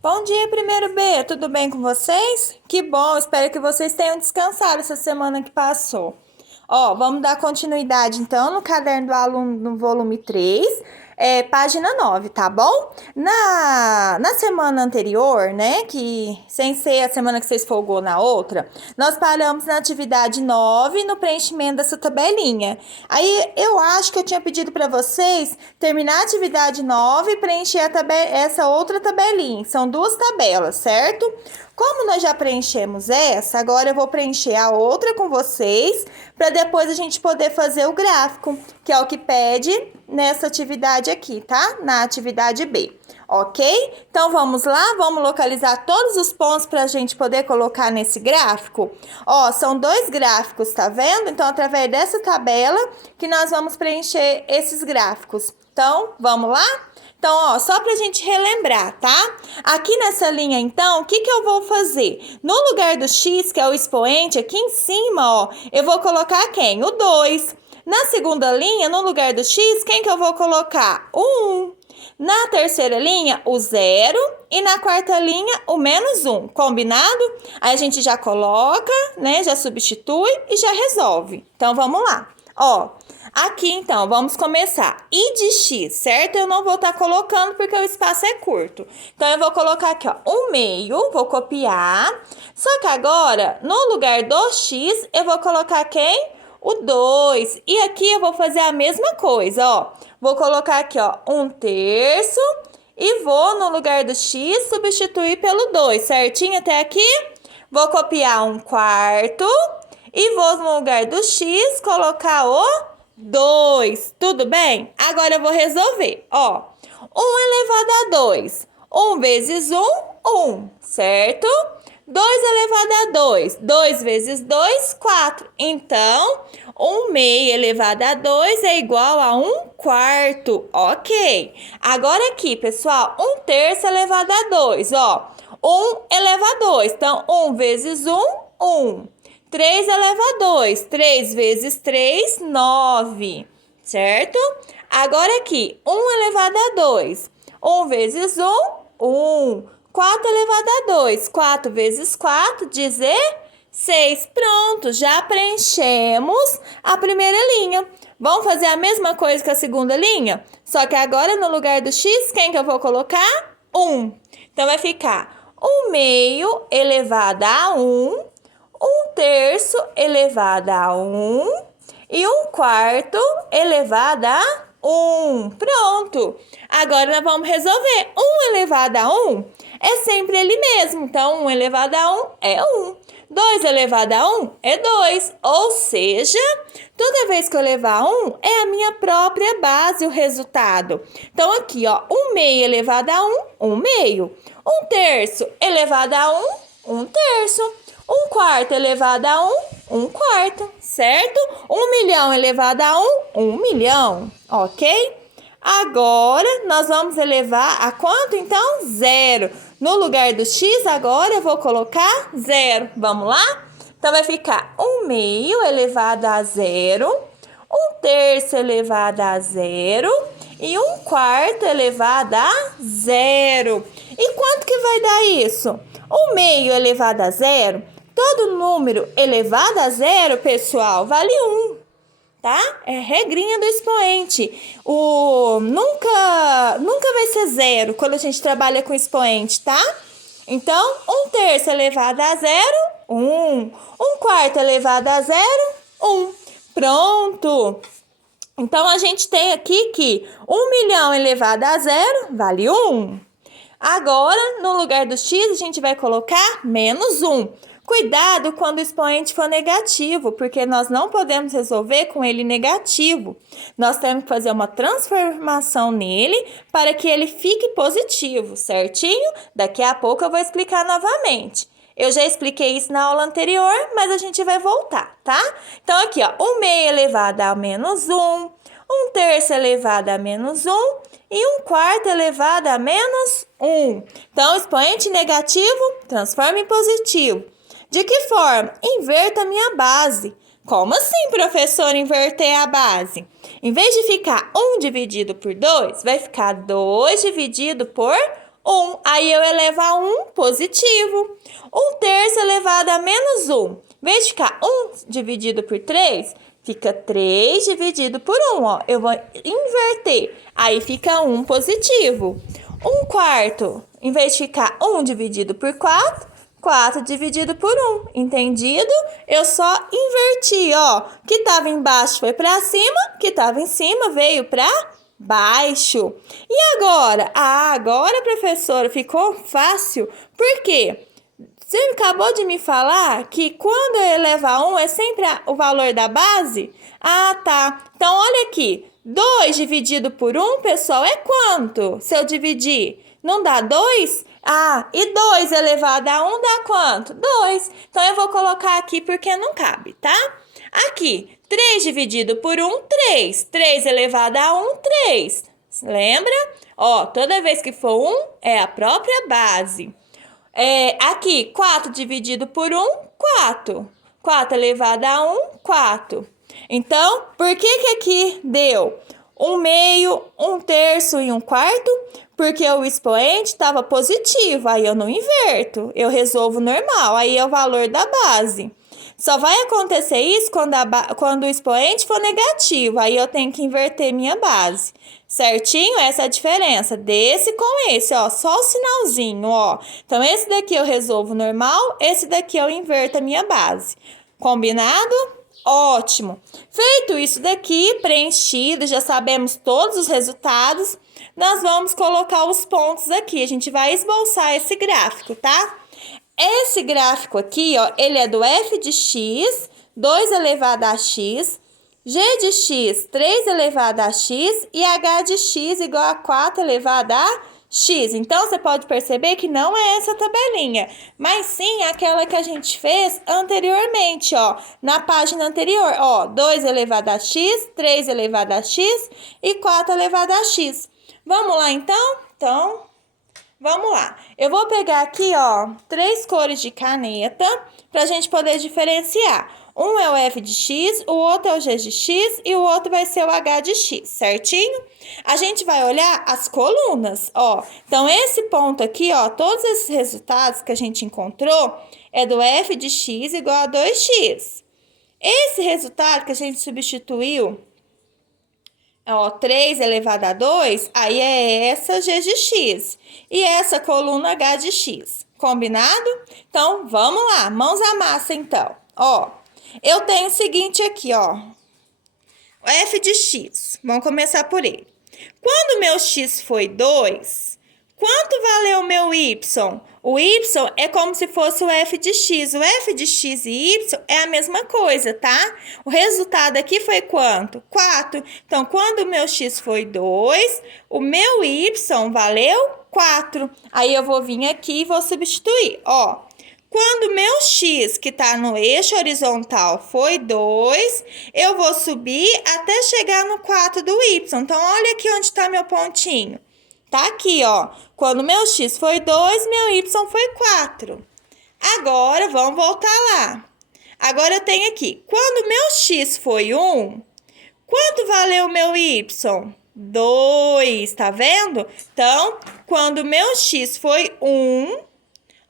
Bom dia, primeiro B, tudo bem com vocês? Que bom, espero que vocês tenham descansado essa semana que passou. Vamos dar continuidade então no caderno do aluno no volume 3, página 9, tá bom? Na semana anterior, né, que sem ser a semana que vocês folgou na outra, nós paramos na atividade 9 no preenchimento dessa tabelinha. Aí eu acho que eu tinha pedido para vocês terminar a atividade 9 e preencher essa outra tabelinha. São duas tabelas, certo? Como nós já preenchemos essa, agora eu vou preencher a outra com vocês, para depois a gente poder fazer o gráfico, que é o que pede nessa atividade aqui, tá? Na atividade B, ok? Então, vamos lá, vamos localizar todos os pontos para a gente poder colocar nesse gráfico. São dois gráficos, tá vendo? Então, através dessa tabela que nós vamos preencher esses gráficos. Então, vamos lá? Então, só para a gente relembrar, tá? Aqui nessa linha, então, o que eu vou fazer? No lugar do x, que é o expoente, aqui em cima, eu vou colocar quem? O 2. Na segunda linha, no lugar do x, quem que eu vou colocar? O 1. Na terceira linha, o 0. E na quarta linha, o menos 1. Combinado? Aí a gente já coloca, né? Já substitui e já resolve. Então, vamos lá. Aqui, então, vamos começar. I de x, certo? Eu não vou estar colocando porque o espaço é curto. Então, eu vou colocar aqui, 1/2, vou copiar. Só que agora, no lugar do x, eu vou colocar quem? O 2. E aqui eu vou fazer a mesma coisa, Vou colocar aqui, 1/3. E vou, no lugar do x, substituir pelo 2, certinho até aqui? Vou copiar 1/4. E vou, no lugar do x, colocar o 2. Tudo bem? Agora eu vou resolver. 1 elevado a 2. 1 vezes 1, 1, certo? 2 elevado a 2. 2 vezes 2, 4. Então, 1/2 elevado a 2 é igual a 1/4. Ok. Agora aqui, pessoal, 1/3 elevado a 2. 1 elevado a 2. Então, 1 vezes 1, 1. 3 elevado a 2. 3 vezes 3, 9. Certo? Agora aqui, 1 elevado a 2. 1 vezes 1, 1. 4 elevado a 2. 4 vezes 4, 16. Pronto, já preenchemos a primeira linha. Vamos fazer a mesma coisa que a segunda linha? Só que agora, no lugar do x, quem que eu vou colocar? 1. Então, vai ficar 1/2 elevado a 1. 1/3 elevado a 1 e 1/4 elevado a 1. Pronto! Agora nós vamos resolver. 1 elevado a 1 é sempre ele mesmo. Então, 1 elevado a 1 é 1. 2 elevado a 1 é 2. Ou seja, toda vez que eu levar 1, é a minha própria base o resultado. Então, aqui, 1/2 elevado a 1, 1/2. 1/3 elevado a 1, 1/3. 1/4 elevado a 1, 1/4, certo? 1.000.000 elevado a 1, 1.000.000, ok? Agora, nós vamos elevar a quanto, então? 0. No lugar do x, agora eu vou colocar 0. Vamos lá? Então, vai ficar 1/2 elevado a 0, 1/3 elevado a 0 e 1/4 elevado a 0. E quanto que vai dar isso? 1/2 elevado a 0, todo número elevado a 0, pessoal, vale 1, tá? É regrinha do expoente. Nunca vai ser 0 quando a gente trabalha com expoente, tá? Então, 1/3 elevado a 0, 1. 1/4 elevado a 0, 1. Pronto! Então, a gente tem aqui que 1.000.000 elevado a 0 vale 1. Agora, no lugar do x, a gente vai colocar menos 1. Cuidado quando o expoente for negativo, porque nós não podemos resolver com ele negativo. Nós temos que fazer uma transformação nele para que ele fique positivo, certinho? Daqui a pouco eu vou explicar novamente. Eu já expliquei isso na aula anterior, mas a gente vai voltar, tá? Então, aqui, 1/2 elevado a menos 1, 1/3 elevado a menos 1 e 1/4 elevado a menos 1. Então, expoente negativo, transforma em positivo. De que forma? Inverta a minha base. Como assim, professor, inverter a base? Em vez de ficar 1 dividido por 2, vai ficar 2 dividido por 1. Aí eu elevo a 1 positivo. 1/3 elevado a menos 1. Em vez de ficar 1 dividido por 3, fica 3 dividido por 1. Ó. Eu vou inverter. Aí fica 1 positivo. 1/4. Em vez de ficar 1 dividido por 4, 4 dividido por 1. Entendido? Eu só inverti, ó. O que estava embaixo foi para cima, o que estava em cima veio para baixo. E agora? Agora, professora, ficou fácil. Por quê? Você acabou de me falar que quando eu elevo a 1 é sempre o valor da base? Tá. Então, olha aqui. 2 dividido por 1, pessoal, é quanto? Se eu dividir, não dá 2? E 2 elevado a 1 dá quanto? 2. Então, eu vou colocar aqui porque não cabe, tá? Aqui, 3 dividido por 1, 3. 3 elevado a 1, 3. Lembra? Ó, toda vez que for 1, é a própria base. Aqui, 4 dividido por 1, 4. 4 elevado a 1, 4. Então, por que aqui deu 1/2, 1/3 e 1/4? Porque o expoente estava positivo, aí eu não inverto, eu resolvo normal, aí é o valor da base. Só vai acontecer isso quando o expoente for negativo, aí eu tenho que inverter minha base. Certinho? Essa é a diferença desse com esse, ó, só o sinalzinho, ó. Então, esse daqui eu resolvo normal, esse daqui eu inverto a minha base. Combinado? Ótimo! Feito isso daqui, preenchido, já sabemos todos os resultados, nós vamos colocar os pontos aqui. A gente vai esboçar esse gráfico, tá? Esse gráfico aqui, ó, ele é do f de x, 2 elevado a x, g de x, 3 elevado a x e h de x igual a 4 elevado a x. Então, você pode perceber que não é essa tabelinha, mas sim aquela que a gente fez anteriormente, ó, na página anterior, ó, 2 elevado a x, 3 elevado a x e 4 elevado a x. Vamos lá, então? Então, vamos lá. Eu vou pegar aqui, ó, 3 cores de caneta para a gente poder diferenciar. Um é o f de x, o outro é o g de x e o outro vai ser o h de x, certinho? A gente vai olhar as colunas, ó. Então, esse ponto aqui, ó, todos esses resultados que a gente encontrou é do f de x igual a 2x. Esse resultado que a gente substituiu, ó, 3 elevado a 2, aí é essa g de x. E essa coluna h de x. Combinado? Então, vamos lá. Mãos à massa, então. Ó, eu tenho o seguinte aqui, ó. O f de x. Vamos começar por ele. Quando o meu x foi 2, quanto valeu o meu y? O y é como se fosse o f de x. O f de x e y é a mesma coisa, tá? O resultado aqui foi quanto? 4. Então, quando o meu x foi 2, o meu y valeu 4. Aí, eu vou vir aqui e vou substituir. Ó, quando o meu x, que está no eixo horizontal, foi 2, eu vou subir até chegar no 4 do y. Então, olha aqui onde está meu pontinho. Tá aqui, ó. Quando meu x foi 2, meu y foi 4. Agora, vamos voltar lá. Agora, eu tenho aqui. Quando meu x foi 1, quanto valeu o meu y? 2, tá vendo? Então, quando meu x foi 1...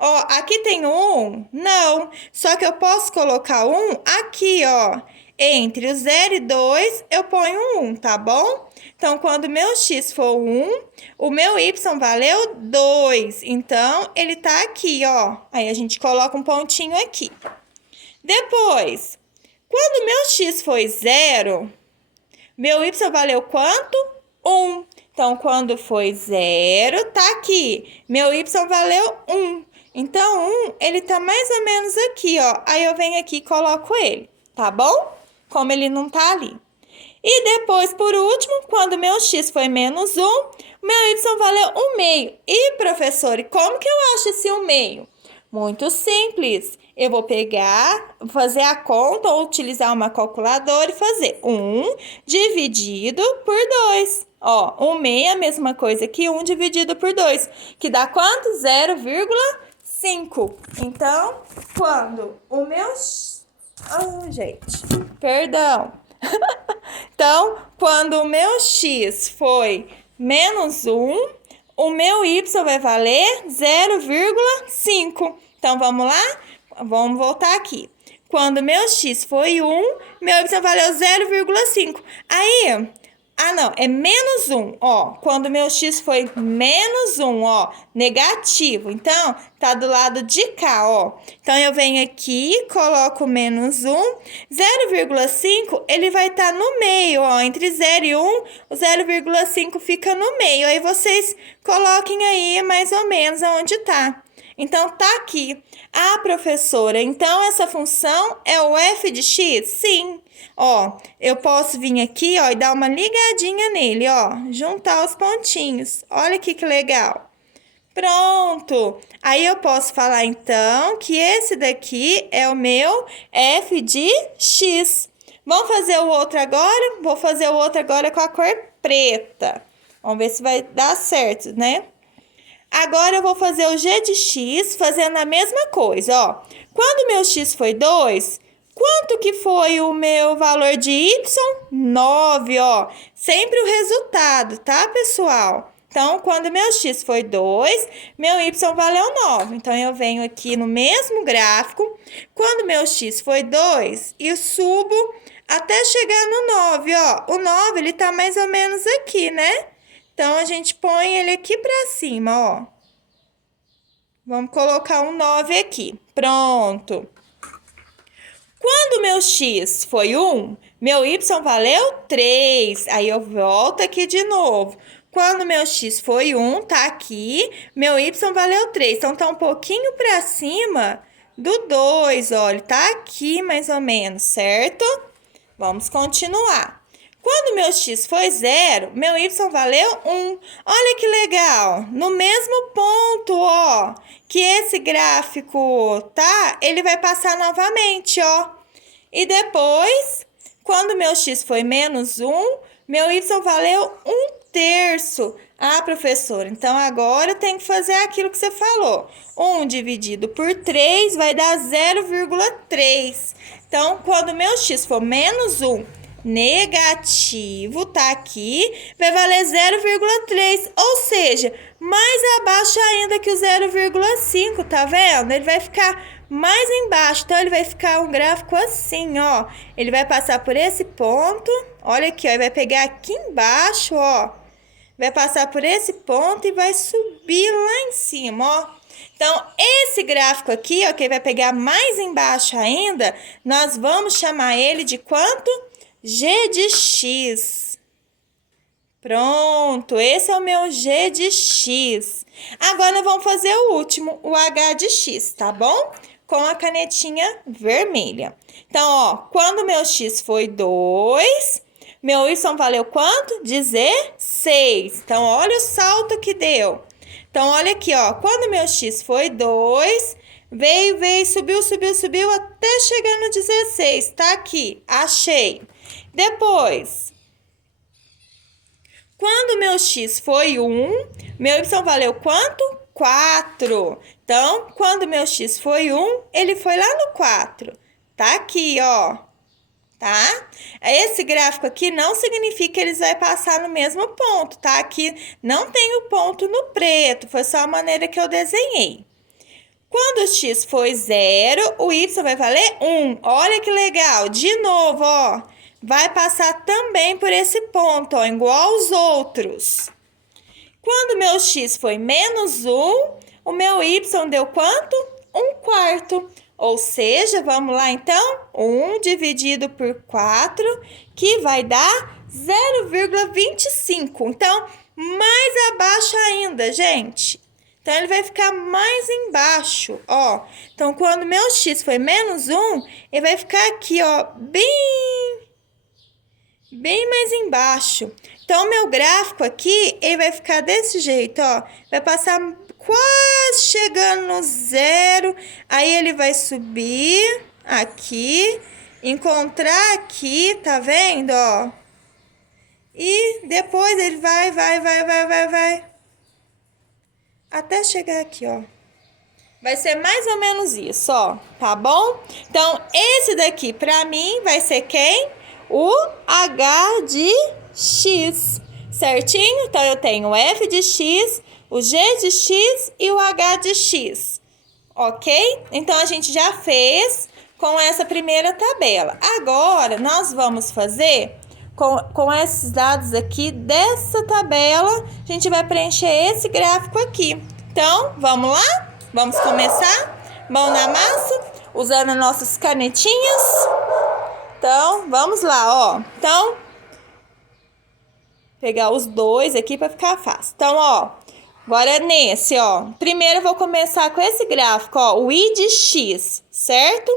Ó, aqui tem 1? Não. Só que eu posso colocar 1 aqui, ó. Entre o 0 e 2, eu ponho 1, tá bom? Então, quando meu x for 1, o meu y valeu 2. Então, ele tá aqui, ó. Aí, a gente coloca um pontinho aqui. Depois, quando meu x foi 0, meu y valeu quanto? 1. Então, quando foi 0, tá aqui. Meu y valeu 1. Então, 1, ele tá mais ou menos aqui, ó. Aí, eu venho aqui e coloco ele, tá bom? Como ele não tá ali. E depois, por último, quando meu x foi menos 1, meu y valeu 1/2. E, professor, como que eu acho esse 1/2? Muito simples. Eu vou pegar, fazer a conta ou utilizar uma calculadora e fazer 1 dividido por 2. Ó, 1/2 é a mesma coisa que 1 dividido por 2, que dá quanto? 0,5. Então, quando o meu... gente, perdão. Então, quando o meu x foi menos 1, o meu y vai valer 0,5. Então, vamos lá? Vamos voltar aqui. Quando meu x foi 1, meu y valeu 0,5. Aí, não, é menos 1, ó. Quando meu x foi menos 1, ó, negativo. Então, tá do lado de cá, ó. Então, eu venho aqui, coloco menos 1. 0,5, ele vai estar no meio, ó. Entre 0 e 1, o 0,5 fica no meio. Aí, vocês coloquem aí mais ou menos aonde tá. Então, tá aqui. Ah, professora, então essa função é o f de x? Sim. Ó, eu posso vir aqui, ó, e dar uma ligadinha nele, ó. Juntar os pontinhos. Olha aqui que legal. Pronto. Aí, eu posso falar, então, que esse daqui é o meu f de x. Vamos fazer o outro agora? Vou fazer o outro agora com a cor preta. Vamos ver se vai dar certo, né? Agora, eu vou fazer o g de x fazendo a mesma coisa, ó. Quando meu x foi 2, quanto que foi o meu valor de y? 9, ó. Sempre o resultado, tá, pessoal? Então, quando meu x foi 2, meu y valeu 9. Então, eu venho aqui no mesmo gráfico. Quando meu x foi 2, e subo até chegar no 9, ó. O 9, ele tá mais ou menos aqui, né? Então, a gente põe ele aqui para cima, ó. Vamos colocar um 9 aqui. Pronto. Quando meu x foi 1, meu y valeu 3. Aí, eu volto aqui de novo. Quando meu x foi 1, tá aqui, meu y valeu 3. Então, tá um pouquinho para cima do 2, olha. Tá aqui, mais ou menos, certo? Vamos continuar. Quando meu x foi 0, meu y valeu 1. Olha que legal! No mesmo ponto, ó, que esse gráfico tá, ele vai passar novamente, ó. E depois, quando meu x foi menos 1, meu y valeu 1/3. Ah, professora, então agora eu tenho que fazer aquilo que você falou. 1 dividido por 3 vai dar 0,3. Então, quando meu x for menos 1, negativo, tá aqui, vai valer 0,3, ou seja, mais abaixo ainda que o 0,5, tá vendo? Ele vai ficar mais embaixo, então ele vai ficar um gráfico assim, ó. Ele vai passar por esse ponto, olha aqui, ó, ele vai pegar aqui embaixo, ó. Vai passar por esse ponto e vai subir lá em cima, ó. Então, esse gráfico aqui, ó, que vai pegar mais embaixo ainda, nós vamos chamar ele de quanto? G de x. Pronto, esse é o meu G de x. Agora, vamos fazer o último, o H de x, tá bom? Com a canetinha vermelha. Então, ó, quando meu x foi 2, meu y valeu quanto? 16. Então, olha o salto que deu. Então, olha aqui, ó, quando meu x foi 2... Veio, subiu, até chegar no 16. Tá aqui, achei. Depois, quando meu x foi 1, meu y valeu quanto? 4. Então, quando meu x foi 1, ele foi lá no 4. Tá aqui, ó. Tá? Esse gráfico aqui não significa que eles vão passar no mesmo ponto, tá? Aqui não tem o ponto no preto, foi só a maneira que eu desenhei. Quando o x foi 0, o y vai valer 1. Olha que legal. De novo, ó. Vai passar também por esse ponto, ó, igual aos outros. Quando meu x foi menos 1, o meu y deu quanto? 1/4. Ou seja, vamos lá então, 1 dividido por 4, que vai dar 0,25. Então, mais abaixo ainda, gente. Então, ele vai ficar mais embaixo, ó. Então, quando meu x foi menos 1, ele vai ficar aqui, ó, bem mais embaixo. Então, meu gráfico aqui, ele vai ficar desse jeito, ó. Vai passar quase chegando no 0. Aí, ele vai subir aqui, encontrar aqui, tá vendo, ó? E depois ele vai. Até chegar aqui, ó. Vai ser mais ou menos isso, ó. Tá bom? Então, esse daqui, pra mim, vai ser quem? O H de x. Certinho? Então, eu tenho f de x o G de X e o H de X, ok? Então, a gente já fez com essa primeira tabela. Agora, nós vamos fazer com esses dados aqui dessa tabela, a gente vai preencher esse gráfico aqui. Então, vamos lá? Vamos começar? Mão na massa, usando as nossas canetinhas. Então, vamos lá, ó. Então, pegar os dois aqui para ficar fácil. Então, ó, agora nesse, ó. Primeiro eu vou começar com esse gráfico, ó, o I de X, certo?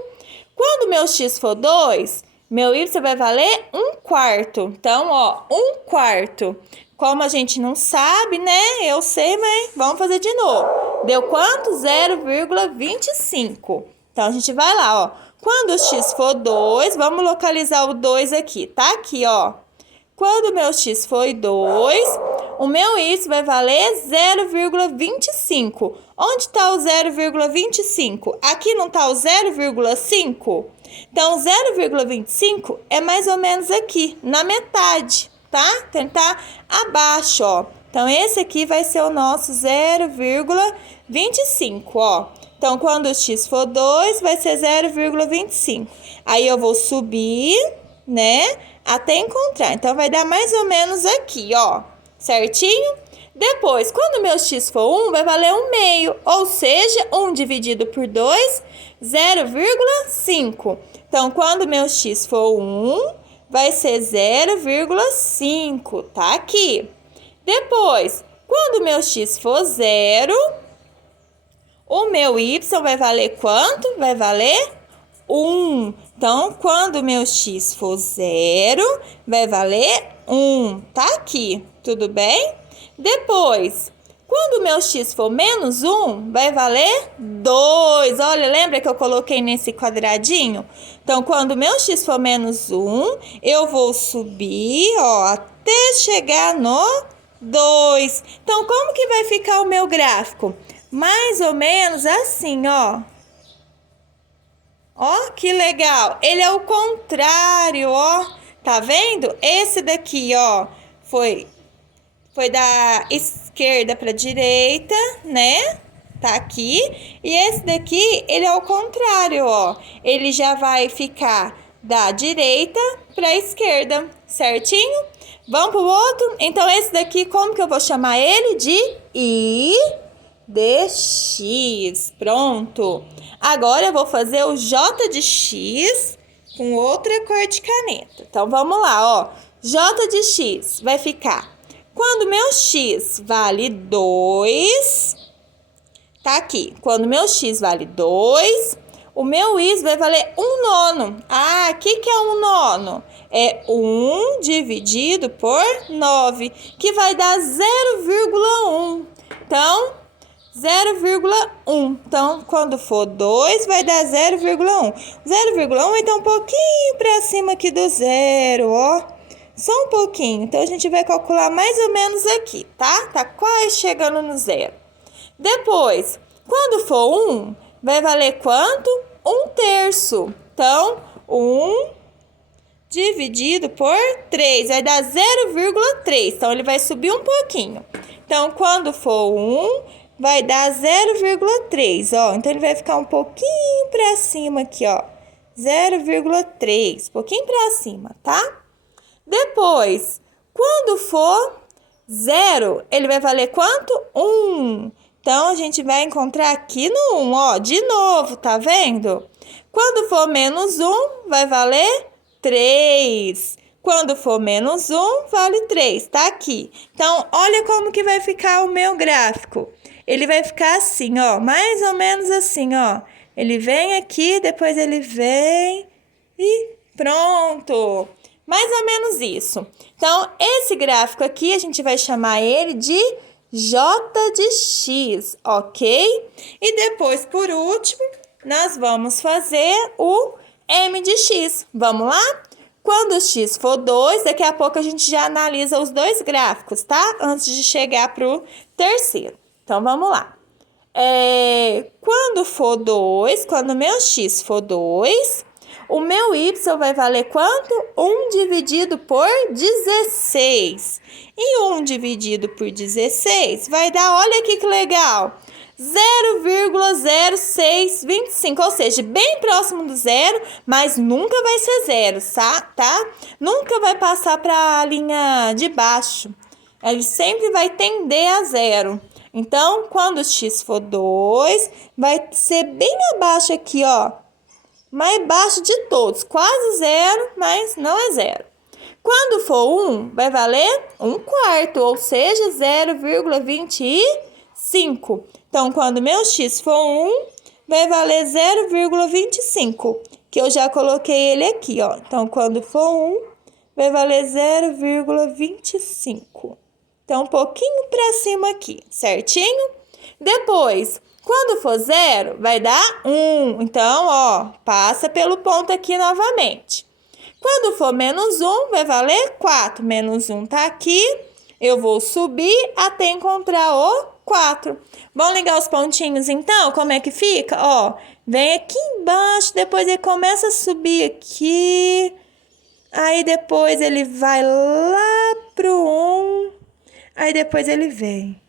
Quando meu X for 2, meu Y vai valer 1/4. Então, ó, 1/4. Como a gente não sabe, né? Eu sei, mas vamos fazer de novo. Deu quanto? 0,25. Então, a gente vai lá, ó. Quando o X for 2, vamos localizar o 2 aqui. Tá aqui, ó. Quando o meu X for 2, o meu Y vai valer 0,25. Onde está o 0,25? Aqui não está o 0,5? Então, 0,25 é mais ou menos aqui, na metade, tá? Tentar abaixo, ó. Então, esse aqui vai ser o nosso 0,25, ó. Então, quando o X for 2, vai ser 0,25. Aí, eu vou subir, né? Até encontrar. Então, vai dar mais ou menos aqui, ó. Certinho? Depois, quando meu X for 1, vai valer 1/2. Ou seja, 1 dividido por 2, 0,5. Então, quando meu X for 1, vai ser 0,5. Tá aqui. Depois, quando meu X for 0, o meu Y vai valer quanto? Vai valer 1. Então, quando o meu X for 0, vai valer 1. Tá aqui, tudo bem? Depois, quando o meu X for menos 1, vai valer 2. Olha, lembra que eu coloquei nesse quadradinho? Então, quando o meu X for menos 1, eu vou subir, ó, até chegar no 2. Então, como que vai ficar o meu gráfico? Mais ou menos assim, ó. Ó, que legal. Ele é o contrário, ó. Tá vendo? Esse daqui, ó, foi da esquerda para direita, né? Tá aqui. E esse daqui, ele é o contrário, ó. Ele já vai ficar da direita para a esquerda, certinho? Vamos pro outro? Então, esse daqui, como que eu vou chamar ele? De I de X. Pronto. Agora, eu vou fazer o J de X com outra cor de caneta. Então, vamos lá, ó. J de X vai ficar... Quando meu X vale 2, tá aqui. Quando meu X vale 2, o meu Y vai valer 1/9. Ah, o que é 1/9? É 1 dividido por 9, que vai dar 0,1. Então, 0,1. Então, quando for 2, vai dar 0,1. 0,1 então um pouquinho para cima aqui do zero, ó. Só um pouquinho. Então, a gente vai calcular mais ou menos aqui, tá? Tá quase chegando no zero. Depois, quando for 1, vai valer quanto? 1/3. Então, 1 dividido por 3 vai dar 0,3. Então, ele vai subir um pouquinho. Então, quando for 1, vai dar 0,3, ó. Então, ele vai ficar um pouquinho para cima aqui, ó. 0,3, pouquinho para cima, tá? Depois, quando for 0, ele vai valer quanto? 1. Então, a gente vai encontrar aqui no 1, ó, de novo, tá vendo? Quando for menos 1, vai valer 3. Quando for menos 1, vale 3, tá aqui. Então, olha como que vai ficar o meu gráfico. Ele vai ficar assim, ó, mais ou menos assim, ó. Ele vem aqui, depois ele vem e pronto. Mais ou menos isso. Então, esse gráfico aqui, a gente vai chamar ele de J de X, ok? E depois, por último, nós vamos fazer o M de X. Vamos lá? Quando o X for 2, daqui a pouco a gente já analisa os dois gráficos, tá? Antes de chegar para o terceiro. Então, vamos lá. Quando for 2, quando o meu X for 2... o meu y vai valer quanto? 1 dividido por 16. E 1 dividido por 16 vai dar, olha aqui que legal, 0,0625, ou seja, bem próximo do zero, mas nunca vai ser zero, tá? Nunca vai passar para a linha de baixo. Ele sempre vai tender a zero. Então, quando o x for 2, vai ser bem abaixo aqui, ó. Mais baixo de todos, quase zero, mas não é zero. Quando for 1, vai valer 1/4, ou seja, 0,25. Então, quando meu x for 1, vai valer 0,25, que eu já coloquei ele aqui, ó. Então, quando for 1, vai valer 0,25. Então, um pouquinho para cima aqui, certinho? Depois, quando for 0, vai dar 1. Então, ó, passa pelo ponto aqui novamente. Quando for menos 1, vai valer 4. Menos 1 tá aqui. Eu vou subir até encontrar o 4. Vamos ligar os pontinhos, então? Como é que fica? Ó, vem aqui embaixo, depois ele começa a subir aqui. Aí, depois ele vai lá pro 1. Aí, depois ele vem.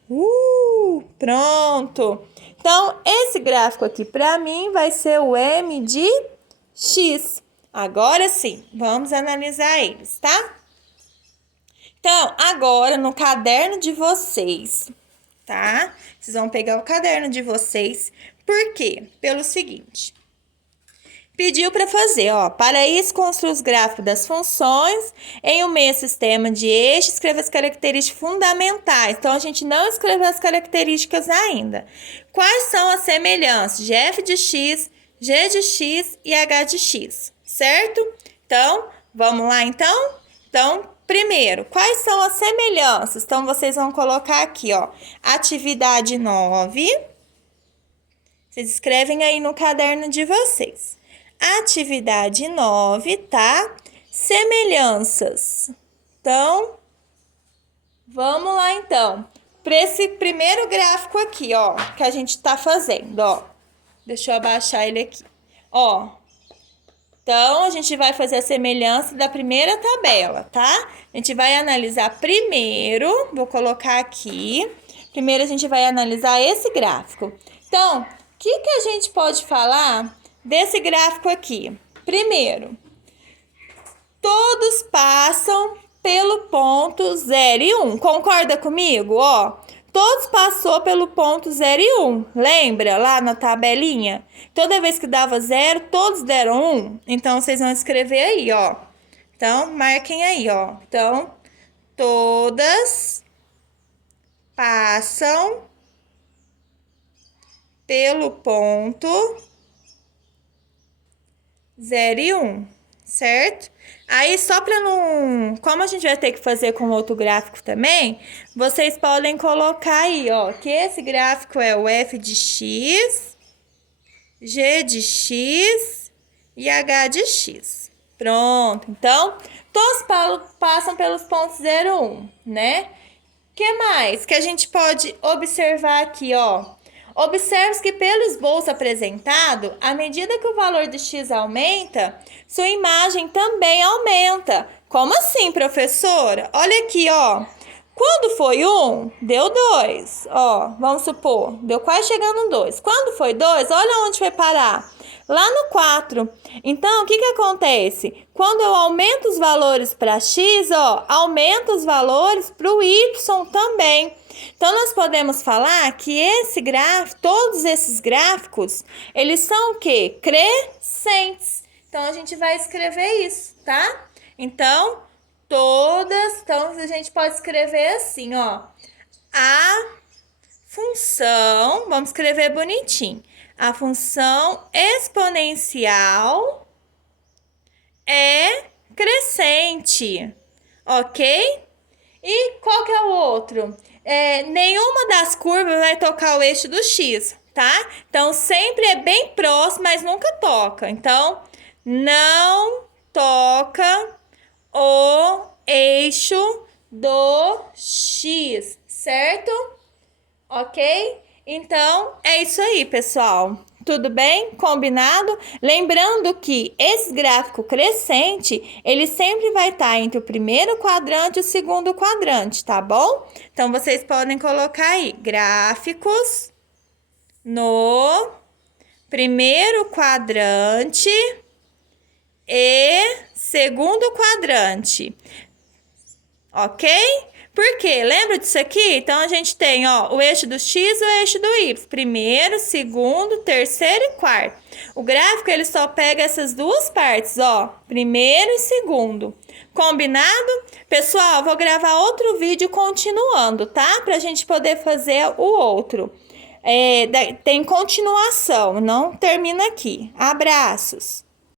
Pronto. Então, esse gráfico aqui para mim vai ser o m de x. Agora sim, vamos analisar eles, tá? Então, agora no caderno de vocês, tá? Vocês vão pegar o caderno de vocês. Por quê? Pelo seguinte. Pediu para fazer, ó. Para isso, construa os gráficos das funções em um meio sistema de eixos, escreva as características fundamentais. Então, a gente não escreveu as características ainda. Quais são as semelhanças de f de x, g de x e h de x, certo? Então, vamos lá, então? Então, primeiro, quais são as semelhanças? Então, vocês vão colocar aqui, ó, atividade 9. Vocês escrevem aí no caderno de vocês. Atividade 9, tá? Semelhanças. Então, vamos lá, então. Para esse primeiro gráfico aqui, ó, que a gente tá fazendo, ó. Deixa eu abaixar ele aqui. Ó. Então, a gente vai fazer a semelhança da primeira tabela, tá? A gente vai analisar primeiro, vou colocar aqui. Primeiro, a gente vai analisar esse gráfico. Então, o que a gente pode falar desse gráfico aqui? Primeiro, todos passam pelo ponto 0 e 1. Concorda comigo? Ó, todos passou pelo ponto 0 e 1. Lembra lá na tabelinha? Toda vez que dava 0, todos deram 1. Então, vocês vão escrever aí, ó. Então, marquem aí, ó. Então, todas passam pelo ponto 0 e 1, certo? Aí, só para não... Como a gente vai ter que fazer com outro gráfico também, vocês podem colocar aí, ó, que esse gráfico é o f de x, g de x e h de x. Pronto. Então, todos passam pelos pontos 0 e 1, né? O que mais que a gente pode observar aqui, ó? Observe que pelo esboço apresentado, à medida que o valor de x aumenta, sua imagem também aumenta. Como assim, professora? Olha aqui, ó. Quando foi 1, deu 2. Ó, vamos supor, deu quase chegando no 2. Quando foi 2, olha onde foi parar. Lá no 4. Então, o que acontece? Quando eu aumento os valores para x, ó, aumenta os valores para o y também. Então, nós podemos falar que esse gráfico, todos esses gráficos, eles são o quê? Crescentes. Então, a gente vai escrever isso, tá? Então, então a gente pode escrever assim, ó. A função, vamos escrever bonitinho. A função exponencial é crescente, ok? E qual que é o outro? Nenhuma das curvas vai tocar o eixo do x, tá? Então, sempre é bem próximo, mas nunca toca. Então, não toca o eixo do x, certo? Ok? Então, é isso aí, pessoal. Tudo bem? Combinado? Lembrando que esse gráfico crescente, ele sempre vai estar entre o primeiro quadrante e o segundo quadrante, tá bom? Então, vocês podem colocar aí, gráficos no primeiro quadrante e segundo quadrante, ok? Por quê? Lembra disso aqui? Então, a gente tem, ó, o eixo do X e o eixo do Y. Primeiro, segundo, terceiro e quarto. O gráfico, ele só pega essas duas partes, ó. Primeiro e segundo. Combinado? Pessoal, vou gravar outro vídeo continuando, tá? Pra gente poder fazer o outro. Tem continuação, não termina aqui. Abraços!